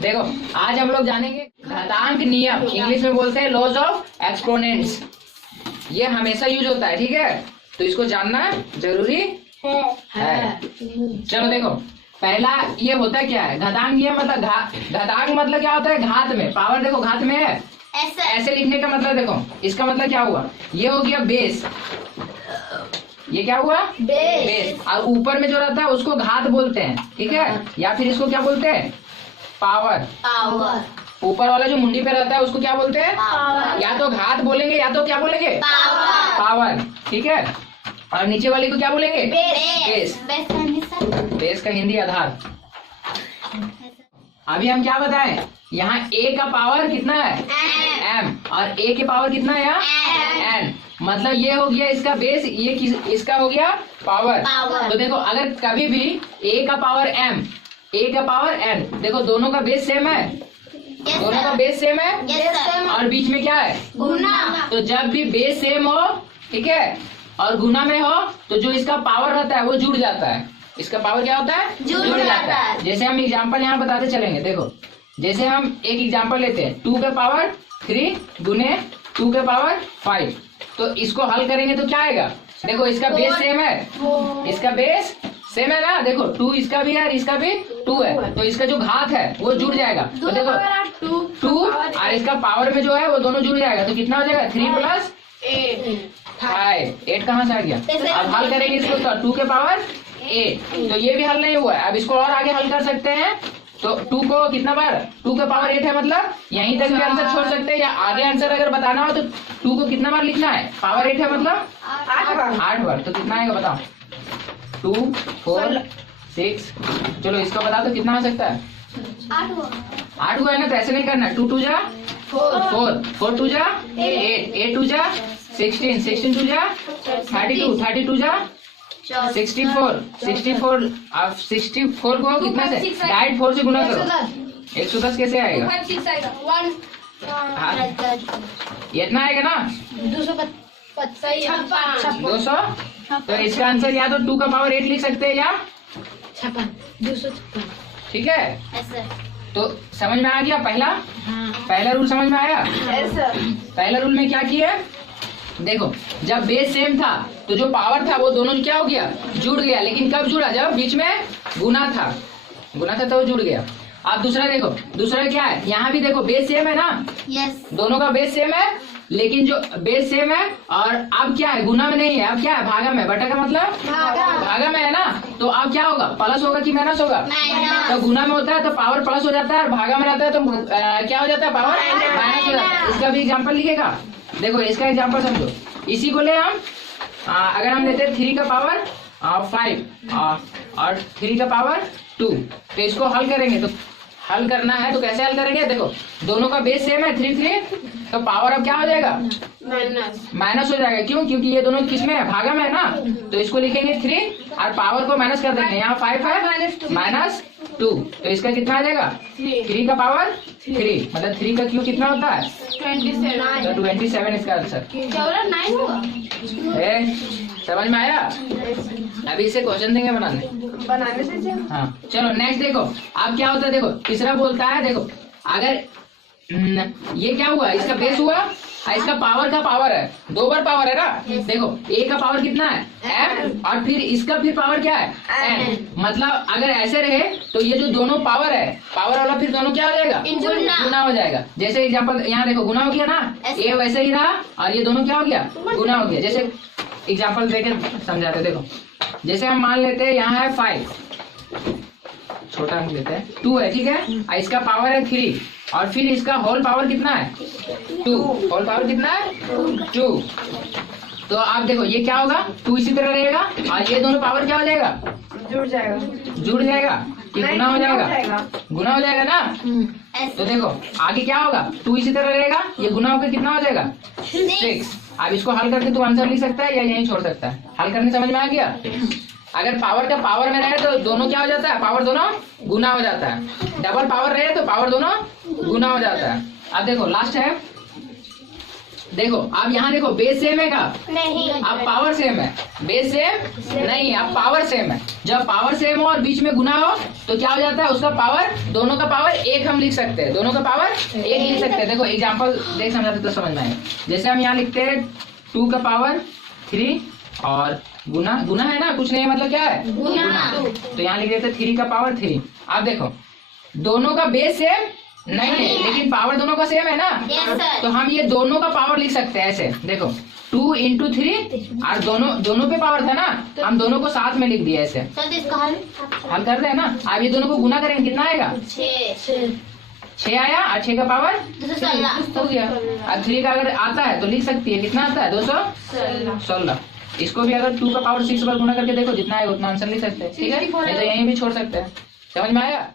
देखो आज हम लोग जानेंगे घातांक नियम, इंग्लिश में बोलते हैं लॉज ऑफ एक्सपोनेंट्स। ये हमेशा यूज होता है, ठीक है, तो इसको जानना जरूरी है। चलो देखो, पहला ये होता क्या है, घातांक नियम मतलब घातांक मतलब क्या होता है, घात में। पावर देखो घात में है, ऐसे लिखने का मतलब देखो, इसका मतलब क्या हुआ, ये हो गया बेस, ये क्या हुआ बेस, और ऊपर में जो रहता है उसको घात बोलते हैं, ठीक है, या फिर इसको क्या बोलते हैं, पावर। ऊपर वाला जो मुंडी पे रहता है उसको क्या बोलते हैं, या तो घात बोलेंगे या तो क्या बोलेंगे, पावर, ठीक है। और नीचे वाले को क्या बोलेंगे, बेस। बेस का हिंदी आधार। अभी हम क्या बताएं, यहाँ a का पावर कितना है, m, और a के पावर कितना है यहाँ n, मतलब ये हो गया इसका बेस, ये इसका हो गया पावर। तो देखो अगर कभी भी a का पावर m, a का पावर n, देखो दोनों का बेस सेम है, दोनों का बेस सेम है, और बीच में क्या है, गुना। तो जब भी बेस सेम हो, ठीक है, और गुना में हो, तो जो इसका पावर रहता है वो जुड़ जाता है। इसका पावर क्या होता है, जुड़ जाता है। जैसे हम एग्जांपल यहाँ बताते चलेंगे। देखो जैसे हम एक एग्जांपल लेते हैं, 2 के पावर 3 गुने 2 के पावर 5, तो इसको हल करेंगे तो क्या आएगा, देखो इसका बेस सेम है, इसका बेस सेम है ना, देखो 2 इसका भी है और इसका भी 2 है, तो इसका जो घात है वो जुड़ जाएगा। तो देखो 2 और इसका पावर में जो है वो दोनों जुड़ जाएगा, तो कितना हो जाएगा, 3 प्लस 8 कहाँ से आ गया। अब हल करेंगे इसको, तो 2 के पावर 8, तो ये भी हल नहीं हुआ है। अब इसको और आगे हल कर सकते हैं, तो 2 को कितना बार, 2 के पावर 8 है, मतलब यहीं तक भी आंसर छोड़ सकते हैं, या आगे आंसर अगर बताना हो तो 2 को कितना बार लिखना है, पावर 8 है मतलब 8 बार, तो कितना आएगा बताओ, 2 4 6, चलो इसको बता दो कितना आ सकता है, 8 हुआ है ना, तो ऐसे नहीं करना, 2 2 जा 4 4 2 जा 8 8 2 जा 16 16 2 जा 32 32 जा 64 64, अब 64 को कितना से, डायरेक्ट 4 से गुना करो, 110 कैसे आएगा, इतना आएगा ना, 200। तो इसका आंसर या तो 2 का पावर 8 लिख सकते हैं या 256, ठीक है। तो समझ में आ गया पहला रूल समझ में आया। पहला रूल में क्या किया, देखो जब बेस सेम था तो जो पावर था वो दोनों क्या हो गया, जुड़ गया, लेकिन कब जुड़ा, जब बीच में गुना था तो वो जुड़ गया। अब दूसरा देखो, दूसरा क्या है, यहाँ भी देखो बेस सेम है ना, दोनों का बेस सेम है, लेकिन जो बेस सेम है और अब क्या है, गुना में नहीं है, अब क्या है, भागा में। बटा का मतलब भागा में है ना, तो अब क्या होगा, प्लस होगा कि माइनस होगा, तो गुना में होता है तो पावर प्लस हो जाता है, और भागा में रहता है तो क्या हो जाता है, पावर माइनस हो जाता है। इसका भी एग्जाम्पल लिखेगा, देखो इसका एग्जाम्पल समझो, इसी को ले हम अगर हम लेते हैं 3 का पावर 5 और 3 का पावर 2, तो इसको हल करेंगे, तो हल करना है तो कैसे हल करेंगे, देखो दोनों का बेस सेम है 3 3, तो पावर अब क्या हो जाएगा, माइनस हो जाएगा। क्यों, क्योंकि ये दोनों किसमें है, भागा में है ना, तो इसको लिखेंगे 3 और पावर को माइनस कर देंगे, यहाँ 5 है माइनस 2, तो इसका कितना आ जाएगा, 3 का पावर 3, मतलब 3 का क्यूब कितना होता है, 27 इसका आंसर। समझ में आया। अभी इसे क्वेश्चन देंगे बनाने से। हाँ चलो नेक्स्ट देखो, अब क्या होता है, देखो तीसरा बोलता है, देखो अगर ये क्या हुआ, इसका बेस हुआ, इसका पावर का पावर है, 2 बार पावर है ना, देखो a का पावर कितना है, m, और फिर इसका फिर पावर क्या है, n, मतलब अगर ऐसे रहे तो ये जो दोनों पावर है, पावर वाला फिर दोनों क्या हो जाएगा, गुना हो जाएगा। जैसे एग्जांपल यहाँ देखो गुना हो गया ना, a वैसे ही रहा और ये दोनों क्या हो गया, गुना हो गया। जैसे एग्जांपल देके समझाते, देखो जैसे हम मान लेते हैं यहाँ है 5, छोटा हम लेते हैं 2 है, ठीक है, इसका पावर है 3 और फिर इसका होल पावर कितना है, 2, होल पावर कितना है 2, तो आप देखो ये क्या होगा, 2 इसी तरह रहेगा और ये दोनों पावर क्या हो जाएगा, जुड़ जाएगा कि गुना हो जाएगा, गुना हो जाएगा ना। तो देखो आगे क्या होगा, 2 इसी तरह रहेगा, ये गुना होकर कितना हो जाएगा 6। अब इसको हल करके तू आंसर लिख सकता है या यहीं छोड़ सकता है, हल करने समझ में आ गया। अगर पावर का पावर में रहे तो दोनों क्या हो जाता है, पावर दोनों गुना हो जाता है, डबल पावर रहे तो पावर दोनों गुना हो जाता है। अब देखो लास्ट है देखो अब यहाँ देखो बेस सेम है का, नहीं, अब पावर सेम है। बेस सेम नहीं, अब पावर सेम है। जब पावर सेम हो और बीच में गुना हो तो क्या हो जाता है, उसका पावर, दोनों का पावर एक हम लिख सकते हैं, दोनों का पावर एक लिख सकते हैं। देखो एग्जांपल देख समझाते तो समझ में आए। जैसे हम यहाँ लिखते हैं 2 का पावर 3 और गुना, गुना है ना, कुछ नहीं है, मतलब क्या है गुना। तो यहाँ लिख देते 3 का पावर 3। अब देखो दोनों का बेस सेम नहीं है, लेकिन पावर दोनों का सेम है ना, Yes, sir. तो हम ये दोनों का पावर लिख सकते हैं ऐसे। देखो 2 into 3 और दोनों पे पावर था ना, हम दोनों को साथ में लिख दिया ऐसे। सर इसका हल हल कर दे ना। अब ये दोनों को गुना करेंगे, कितना आएगा, 6 6 आया, और 6 का पावर 216 हो गया। और 3 का अगर आता है तो लिख सकती है, कितना आता है 216। इसको भी अगर 2 का पावर 6 पर गुना करके देखो जितना है उतना आंसर लिख सकते हैं, ठीक है, नहीं तो यहीं भी छोड़ सकते हैं। समझ में आया।